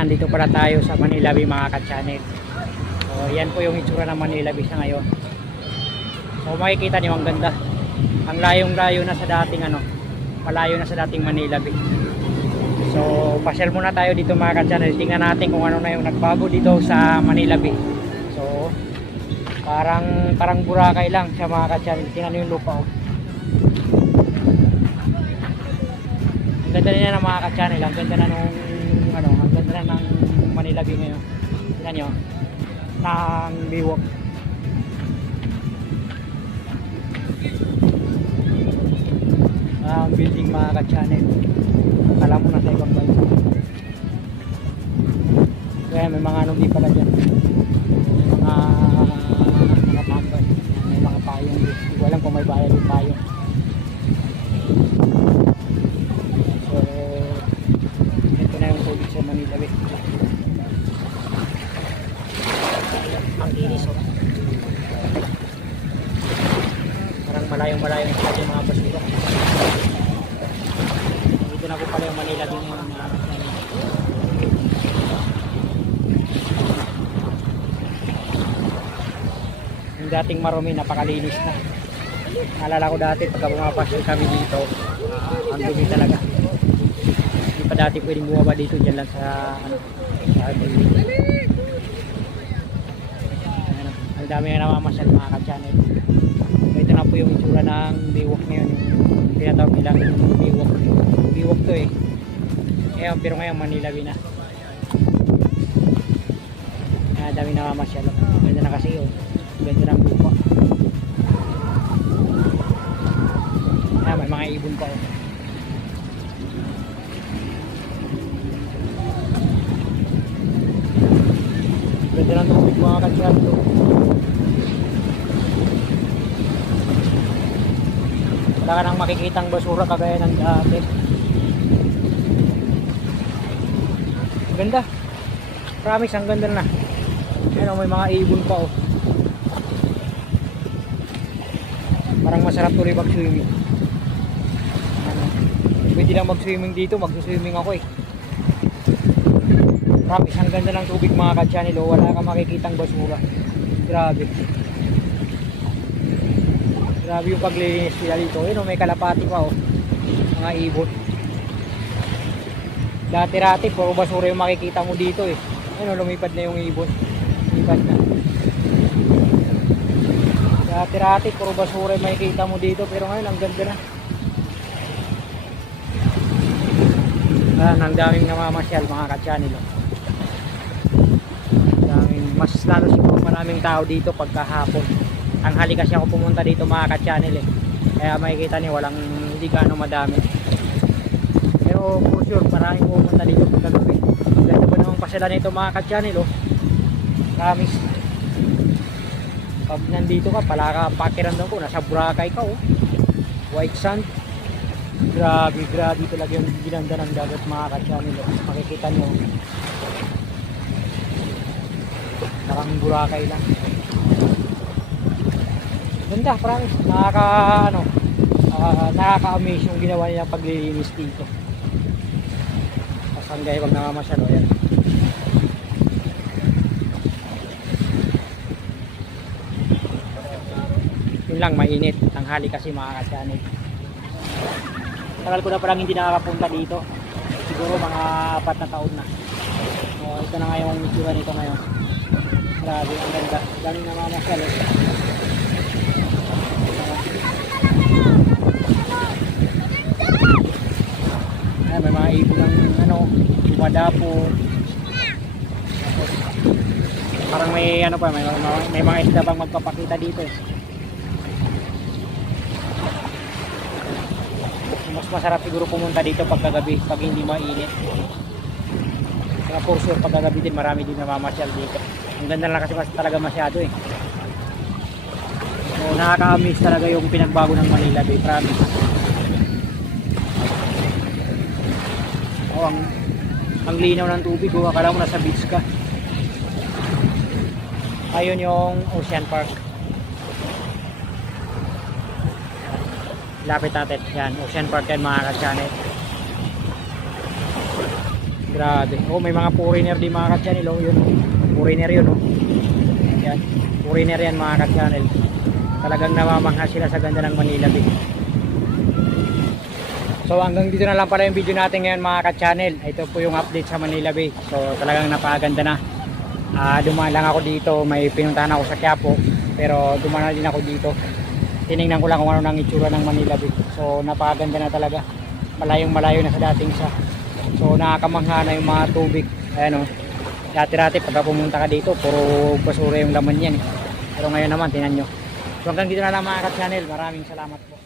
Nandito pala tayo sa Manila Bay mga ka-channel. So, yan po yung itsura ng Manila Bay sa ngayon. So, makikita niyo ang ganda. Ang layong-layo na sa dating ano, malayo na sa dating Manila Bay. So, pasyal muna tayo dito mga ka-channel. Tingnan natin kung ano na yung nagbago dito sa Manila Bay. So, parang parang Boracay lang siya mga ka-channel. Tingnan yung lupa oh. Ang ganda na ng mga ka-channel. Ang ganda na nung ang ganda na ng Manila Bay ngayon. Tingnan niyo. Ng biwok. Ang building mga ka-channel. Alam mo na sa ibang bansa. Kaya may mga ano di pala dyan. Linis oh. Parang malayong malayong sila yung mga basura. Dito na po pala yung Manila din yung mga yung dating marumi napakalinis na naalala ko dati pagka bumapasyon kami dito ah, ang dumi talaga hindi pa dati pwedeng bumaba dito dyan lang sa ano sa dami na namamasyal mga ka-channel. Ito na po yung itsura ng biwok ngayon yung tinatawag nilang biwok biwok to eh. Ngayon pero ngayon Manila Bina ang dami namamasyal. Ganda na kasi oh ganda ng lupa. Ah, may mga ibon pa oh. ganda ng tubig mga katsyan wala ka nang makikitang basura kagaya ng dati. Ganda. Promise ang ganda na. Ayan, oh, may mga ibon pa oh. Parang masarap tuloy mag swimming ano, pwede lang mag swimming dito magsuswimming ako eh. Promise ang ganda ng tubig mga ka-channel oh. wala kang makikitang basura. Grabe grabe yung paglilinis nila dito. Yun oh, may kalapati pa oh. Mga ibon. Dati-rati puro basura yung makikita mo dito eh. Ayun oh, lumipad na yung ibon. Lumipad na. Dati-rati puro basura yung makikita mo dito pero ngayon ang ganda na. Ah, ang daming namamasyal mga ka-channel oh. Daming mas lalo siguro maraming tao dito pagkahapon ang hali kasi ako pumunta dito mga ka-channel eh. Kaya makikita niyo walang hindi gaano madami. Pero for sure maraming pumunta dito pagkagabi ganda pa naman pasala nito mga ka-channel oh. Promise. Pag nandito ka pala ka pakiramdam ko nasa Boracay ka oh. White sand. Grabe grabe talaga yung ginanda ng dagat mga ka-channel oh. makikita nyo parang Boracay lang ganda promise nakaka ano ah, nakaka-amaze yung ginawa nilang paglilinis dito. Pasanggay wag namamasyal oh yan yun lang mainit. Tanghali kasi mga ka-channel tagal ko na parang hindi nakakapunta dito. Siguro mga apat na taon na. So, ito na nga yung itsura nito ngayon. Grabe ang ganda. Galing na mga masyal may mga ibon ng ano dumadapo Tapos, parang may ano pa may, may, may mga isda pang magpapakita dito eh. Mas masarap siguro pumunta dito pagkagabi pag hindi mainit. Kaya for sure pagkagabi din marami din namamasyal dito. Ang ganda lang kasi mas talaga masyado eh. So nakaka-amaze talaga yung pinagbago ng Manila Bay promise oh, ang ang linaw ng tubig oh, akala mo nasa beach ka ayun yung Ocean Park lapit natin yan Ocean Park yan mga ka-channel Grabe. Oh, may mga foreigner din mga ka-channel. Oh, yun. Foreigner yun. Oh. Yan. Foreigner yan mga ka-channel. Talagang namamangha sila sa ganda ng Manila Bay. So hanggang dito na lang pala yung video natin ngayon mga ka-channel. Ito po yung update sa Manila Bay. So talagang napakaganda na. Ah, dumaan lang ako dito. May pinuntahan ako sa Quiapo. Pero dumaan din ako dito. Tiningnan ko lang kung ano nang itsura ng Manila Bay. So napakaganda na talaga. Malayong malayo na sa dating siya. So nakakamangha na yung mga tubig. Ayan o. Dati-dati pagka pumunta ka dito, puro basura yung laman yan. eh. Pero ngayon naman, tinan nyo. So hanggang dito na lang mga ka-channel. Maraming salamat po.